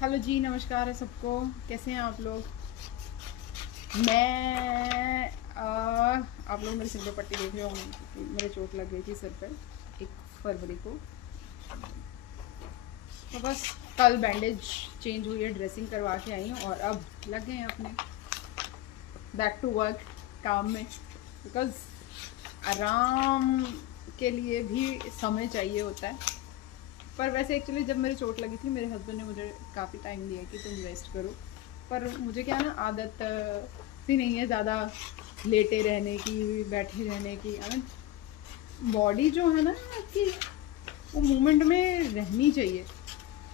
Hello जी, नमस्कार है सबको। कैसे हैं आप लोग? आप लोग मेरे सिर पे पट्टी देख रहे होंगे क्योंकि मेरे चोट लग गई थी सिर पे 1 फरवरी को। तो बस कल बैंडेज चेंज हुई है, ड्रेसिंग करवा के आई हूँ और अब लग गए हैं अपने बैक टू वर्क काम में। बिकॉज़ आराम के लिए भी समय चाहिए होता है। पर वैसे एक्चुअली जब मेरी चोट लगी थी मेरे हस्बैंड ने मुझे काफ़ी टाइम दिया कि तुम रेस्ट करो। पर मुझे क्या ना आदत सी नहीं है ज़्यादा लेटे रहने की, बैठे रहने की। आई मीन बॉडी जो है ना कि वो मूवमेंट में रहनी चाहिए।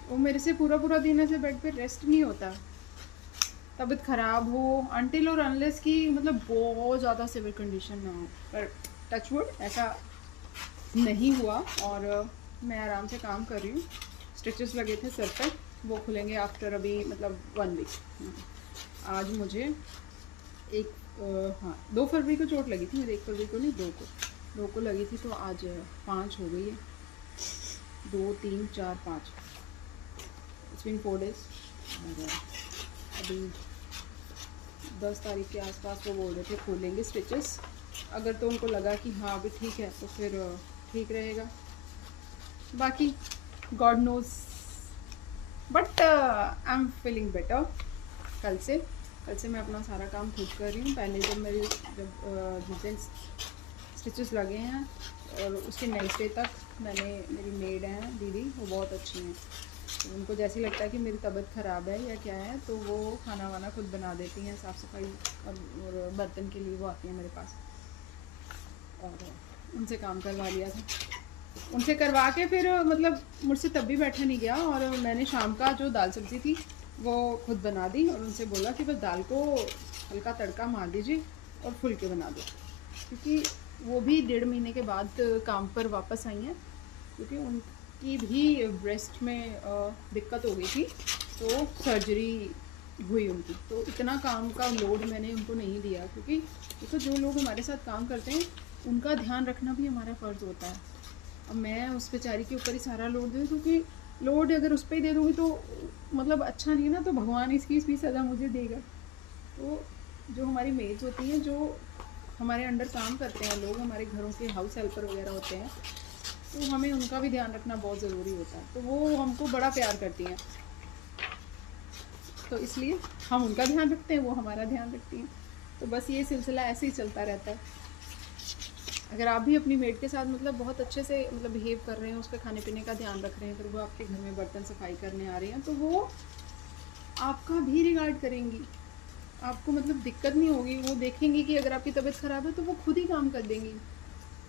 वो मेरे से पूरा पूरा दिन ऐसे बेड पे रेस्ट नहीं होता। तबीयत ख़राब हो अनटिल और अनलेस की मतलब बहुत ज़्यादा सिवियर कंडीशन ना हो। पर टचवुड ऐसा नहीं हुआ और मैं आराम से काम कर रही हूँ। स्टिचेस लगे थे सर पे, वो खुलेंगे आफ्टर अभी मतलब 1 वीक। आज मुझे हाँ 2 फरवरी को चोट लगी थी मेरे, 1 फरवरी को नहीं, दो को लगी थी। तो आज 5 हो गई है, 2 3 4 5, इट्स बीन 4 डेज। और अभी 10 तारीख के आसपास वो बोल रहे थे खोलेंगे स्टिचेस। अगर तो उनको लगा कि हाँ अभी ठीक है तो फिर ठीक रहेगा, बाकी God knows. But I am feeling better. कल से मैं अपना सारा काम खुद कर रही हूँ। पहले जब जिस दिन स्टिचेस लगे हैं और उसके नेक्स्ट डे तक मेरी मेड हैं दीदी, वो बहुत अच्छी हैं। तो उनको जैसे लगता है कि मेरी तबीयत ख़राब है या क्या है तो वो खाना वाना खुद बना देती हैं, साफ़ सफाई और बर्तन के लिए वो आती हैं मेरे पास। और उनसे काम करवा लिया था, उनसे करवा के फिर मतलब मुझसे तब भी बैठा नहीं गया। और मैंने शाम का जो दाल सब्ज़ी थी वो खुद बना दी और उनसे बोला कि बस दाल को हल्का तड़का मार दीजिए और फुल के बना दो। क्योंकि वो भी 1.5 महीने के बाद काम पर वापस आई हैं, क्योंकि उनकी भी ब्रेस्ट में दिक्कत हो गई थी, तो सर्जरी हुई उनकी। तो इतना काम का लोड मैंने उनको नहीं दिया, क्योंकि देखो जो लोग हमारे साथ काम करते हैं उनका ध्यान रखना भी हमारा फ़र्ज़ होता है। अब मैं उस बेचारी के ऊपर ही सारा लोड दूँ, क्योंकि लोड अगर उस पर ही दे दूँगी तो मतलब अच्छा नहीं है ना, तो भगवान इसकी भी सज़ा मुझे देगा। तो जो हमारी मेड्स होती हैं, जो हमारे अंडर काम करते हैं लोग, हमारे घरों के हाउस हेल्पर वगैरह होते हैं, तो हमें उनका भी ध्यान रखना बहुत ज़रूरी होता है। तो वो हमको बड़ा प्यार करती हैं, तो इसलिए हम उनका ध्यान रखते हैं, वो हमारा ध्यान रखती हैं। तो बस ये सिलसिला ऐसे ही चलता रहता है। अगर आप भी अपनी मेड के साथ मतलब बहुत अच्छे से मतलब बिहेव कर रहे हैं, उसके खाने पीने का ध्यान रख रहे हैं, फिर वो आपके घर में बर्तन सफाई करने आ रही हैं, तो वो आपका भी रिगार्ड करेंगी। आपको मतलब दिक्कत नहीं होगी। वो देखेंगी कि अगर आपकी तबीयत ख़राब है तो वो खुद ही काम कर देंगी,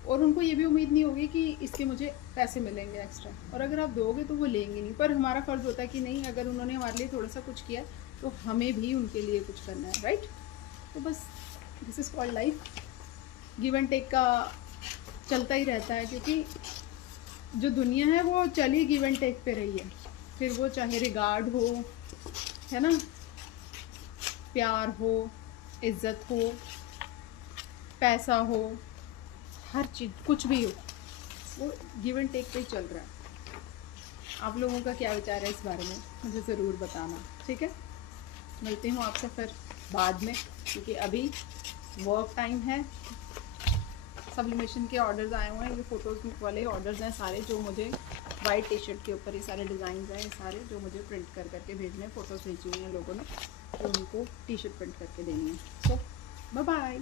और उनको ये भी उम्मीद नहीं होगी कि इसके मुझे पैसे मिलेंगे एक्स्ट्रा। और अगर आप दोगे तो वो लेंगे नहीं। पर हमारा फ़र्ज़ होता है कि नहीं, अगर उन्होंने हमारे लिए थोड़ा सा कुछ किया तो हमें भी उनके लिए कुछ करना है, राइट? तो बस this is called life. Give and take का चलता ही रहता है, क्योंकि जो दुनिया है वो चली गिव एंड टेक पे रही है। फिर वो चाहे रिगार्ड हो, है ना, प्यार हो, इज्जत हो, पैसा हो, हर चीज़ कुछ भी हो, वो गिव एंड टेक पे ही चल रहा है। आप लोगों का क्या विचार है इस बारे में, मुझे ज़रूर बताना, ठीक है? मिलती हूँ आपसे फिर बाद में, क्योंकि अभी वर्क टाइम है। सब्लिमेशन के ऑर्डर्स आए हुए हैं, ये फ़ोटोज़ वाले ऑर्डर्स हैं सारे, जो मुझे वाइट टी शर्ट के ऊपर ये सारे डिज़ाइन हैं, ये सारे जो मुझे प्रिंट कर करके भेजने हैं। फ़ोटोज़ भेजी हुई हैं लोगों ने, तो उनको टी शर्ट प्रिंट करके देनी है। सो बाय बाय।